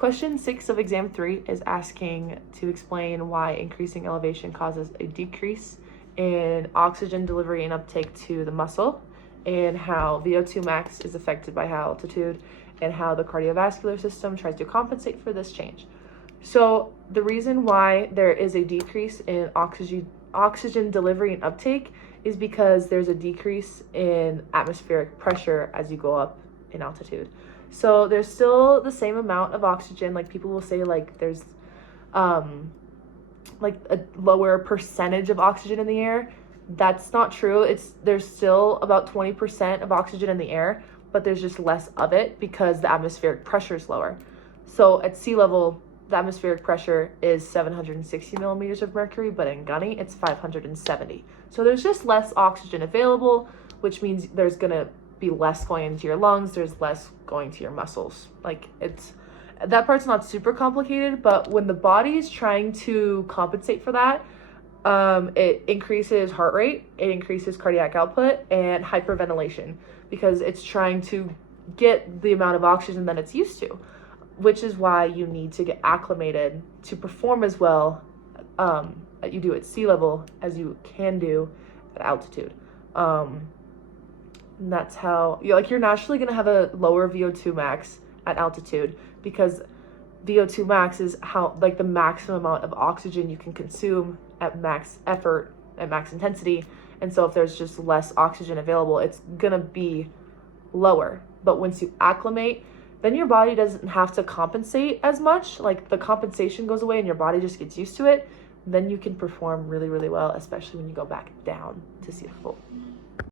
Question 6 of exam 3 is asking to explain why increasing elevation causes a decrease in oxygen delivery and uptake to the muscle, and how VO2 max is affected by high altitude, and how the cardiovascular system tries to compensate for this change. So the reason why there is a decrease in oxygen delivery and uptake is because there's a decrease in atmospheric pressure as you go up in altitude. So there's still the same amount of oxygen. Like, people will say like there's like a lower percentage of oxygen in the air. That's not true. There's still about 20% of oxygen in the air, but there's just less of it because the atmospheric pressure is lower. So at sea level, the atmospheric pressure is 760 millimeters of mercury, but in Gunny, it's 570. So there's just less oxygen available, which means there's gonna be less going into your lungs, there's less going to your muscles. Like, that part's not super complicated, but when the body is trying to compensate for that, it increases heart rate, it increases cardiac output, and hyperventilation, because it's trying to get the amount of oxygen that it's used to, which is why you need to get acclimated to perform as well that you do at sea level as you can do at altitude. And that's how you're naturally going to have a lower VO2 max at altitude, because VO2 max is how, like, the maximum amount of oxygen you can consume at max effort, at max intensity. And so if there's just less oxygen available, it's going to be lower. But once you acclimate, then your body doesn't have to compensate as much. Like, the compensation goes away and your body just gets used to it. Then you can perform really, really well, especially when you go back down to sea level.